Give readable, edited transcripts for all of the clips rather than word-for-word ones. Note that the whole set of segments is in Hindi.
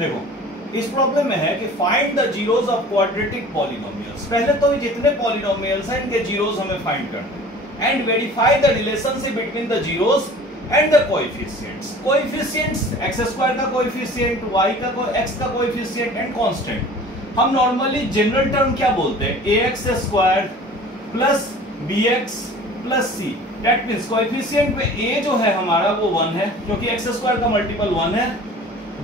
देखो इस प्रॉब्लम में है कि find the zeros of quadratic polynomials. पहले तो जितने पॉलिनोमियल्स हैं इनके जीरोस हमें फाइंड करने हैं and verify the relationship between the zeros and the coefficients. Coefficients x square का कोएफिशिएंट, y का x का कोएफिशिएंट एंड कांस्टेंट। हम नॉर्मली जनरल टर्म क्या बोलते हैं, ax square plus bx plus c। That means coefficient में a जो है हमारा वो 1 है क्योंकि x स्क्वायर का मल्टीपल 1 है,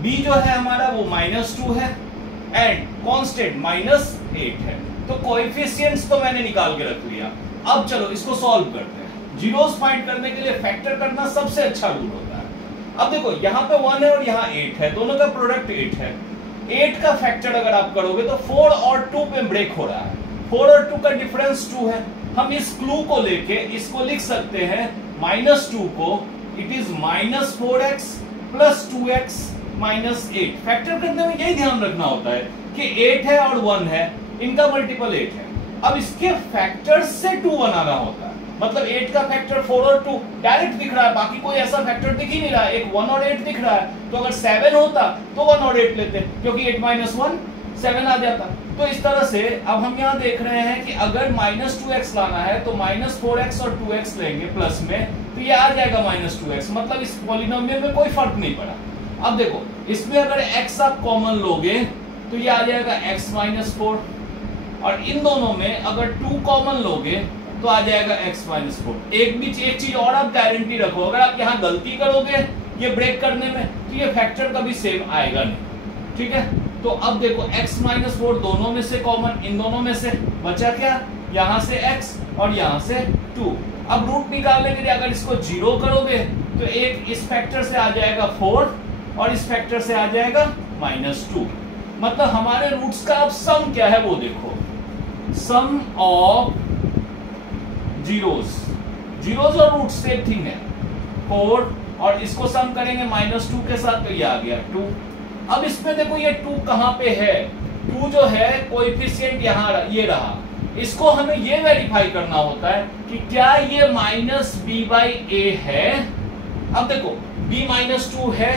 b जो है हमारा वो -2 है एंड कांस्टेंट -8 है। तो कोएफिशिएंट्स तो मैंने निकाल के रख लिया। अब चलो इसको सॉल्व करते हैं। जीरोस फाइंड करने के लिए फैक्टर करना सबसे अच्छा रूल होता है। अब देखो यहाँ पे 1 है और यहाँ 8 है, दोनों का प्रोडक्ट 8 है। 8 का फैक्टर अगर आप करोगे तो 4 और 2 पे ब्रेक हो रहा है, 4 और 2 का डिफरेंस 2 है। हम इस क्लू को लेके इसको लिख सकते हैं -2 को it is -4x plus 2x -8। Factor करने में यही ध्यान रखना होता है कि 8 है और 1 है, इनका मल्टीपल 8 है। अब इसके फैक्टर से 2 बनाना होता है, मतलब 8 का फैक्टर 4 और 2 डायरेक्ट दिख रहा है, बाकी कोई ऐसा फैक्टर दिख ही नहीं रहा है। एक 1 और 8 दिख रहा है, तो अगर 7 होता तो 1 और 8 लेते क्योंकि 8 - 1 7 आ जाता। तो इस तरह से अब हम यहाँ देख रहे हैं कि अगर -2x लाना है तो -4x और 2x लेंगे प्लस में, तो ये आ जाएगा -2x, मतलब इस पॉलिनोमियल में कोई फर्क नहीं पड़ा। अब देखो इसमें अगर x आप कॉमन लोगे तो ये आ जाएगा x -4 और इन दोनों में अगर 2 कॉमन लोगे तो आ जाएगा x -4। एक चीज और आप गारंटी रखो, अगर आप यहाँ गलती करोगे ये ब्रेक करने में तो ये फैक्टर कभी सेम आएगा नहीं, ठीक है। तो अब देखो x -4 दोनों में से कॉमन, इन दोनों में से बचा क्या, यहाँ से x और यहाँ से 2। अब रूट निकालने के लिए अगर इसको 0 करोगे तो एक इस फैक्टर से आ जाएगा 4 और इस फैक्टर से आ जाएगा -2। मतलब हमारे रूट्स का अब सम क्या है वो देखो, सम ऑफ जीरोस और रूट सेम थिंग है 4 और इसको सम करेंगे -2 के साथ तो ये आ गया 2। अब इसमें देखो ये 2 कहां पे है, 2 जो है कोएफिशिएंट यहाँ ये रहा, इसको हमें ये वेरीफाई करना होता है कि क्या ये -b/a है। अब देखो b -2 है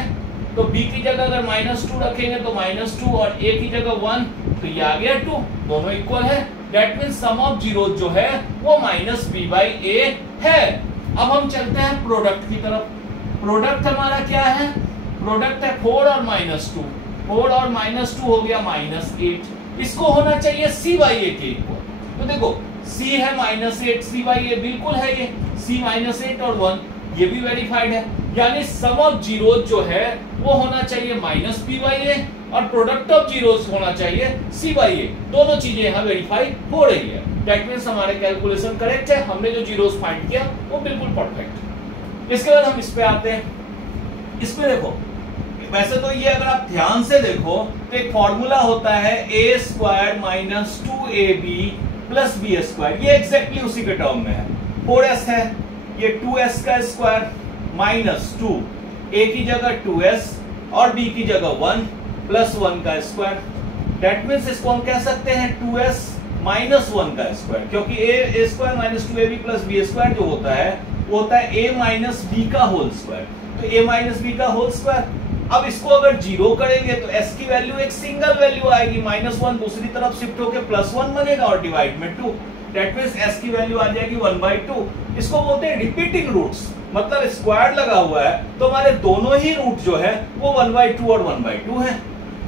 तो b की जगह अगर -2 रखेंगे तो -2 और a की जगह 1 तो ये आ गया 2, दोनों इक्वल है। That means sum of zeros जो है वो -b/a है। अब हम चलते हैं प्रोडक्ट की तरफ। प्रोडक्ट हमारा क्या है, प्रोडक्ट है 4 और -2, 4 और -2 हो गया -8। इसको होना चाहिए c/a के इक्वल। तो देखो c है -8, c/a बिल्कुल है ये, c -8 और 1 ये भी वेरीफाइड है, यानी सम ऑफ जीरोस जो है वो होना चाहिए -b/a और प्रोडक्ट ऑफ जीरोस होना चाहिए c/a। दोनों चीजें यहाँ वेरीफाई हो रही है। दैट मींस हमारे कैलकुलेशन करेक्ट है, हमने जो जीरोस फाइंड किया वो बिल्कुल परफेक्ट। इसके बाद हम इस पे आते हैं। इसमें देखो वैसे तो ये अगर आप ध्यान से देखो तो एक फॉर्मूला होता है a² - 2ab + b²। ये एग्जैक्टली उसी के टर्म में है। 4s है, ये 2s का स्क्वायर -2, a की जगह 2s और b की जगह 1 + 1 का स्क्वायर। दैट मींस इसको हम कह सकते हैं 2s - 1 का स्क्वायर, क्योंकि a² - 2ab + b² जो होता है वो होता है a - b का होल स्क्वायर। तो a - b का होल स्क्वायर। अब इसको अगर 0 करेंगे तो s की वैल्यू एक सिंगल वैल्यू आएगी, -1 दूसरी तरफ शिफ्ट होकर +1 बनेगा और डिवाइड में 2। दैट मींस s की वैल्यू आ जाएगी 1/2। इसको बोलते हैं रिपीटिंग रूट्स, मतलब स्क्वायर लगा हुआ है तो हमारे दोनों ही रूट जो है वो 1/2 और 1/2 है।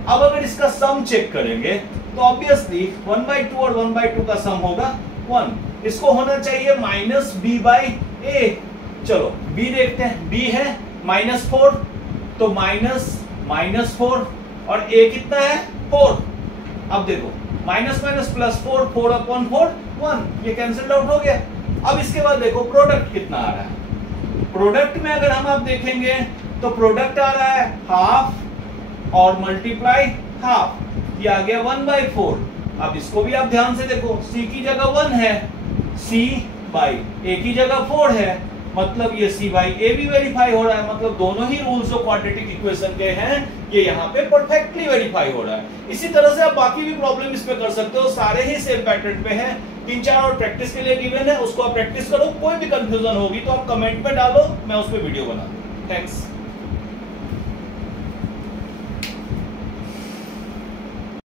अब अगर इसका सम चेक करेंगे तो ऑब्वियसली 1/2 और 1/2 का सम होगा 1। इसको होना चाहिए -b/a। चलो b देखते हैं, b है -4 तो -4 और a कितना है 4। अब देखो -+4 4/4 1, ये कैंसिल आउट हो गया। अब इसके बाद देखो प्रोडक्ट कितना आ रहा है। प्रोडक्ट में अगर हम आप देखेंगे तो प्रोडक्ट आ रहा है हाफ और मल्टीप्लाई हाफ, ये आ गया 1/4। अब इसको भी आप ध्यान से देखो, c की जगह 1 है, c/a की जगह 4 है, मतलब ये c/a भी वेरीफाई हो रहा है। मतलब दोनों ही रूल्स जो क्वाड्रेटिक इक्वेशन के हैं ये यहाँ पे परफेक्टली वेरीफाई हो रहा है। इसी तरह से आप बाकी भी प्रॉब्लम इस पे कर सकते हो, सारे ही सेम पैटर्न पे हैं। 3-4 और प्रैक्टिस के लिए गिवन है, उसको आप प्रैक्टिस करो। कोई भी कंफ्यूजन होगी तो आप कमेंट में डालो, मैं उस पर वीडियो बना दूँ। थैंक्स।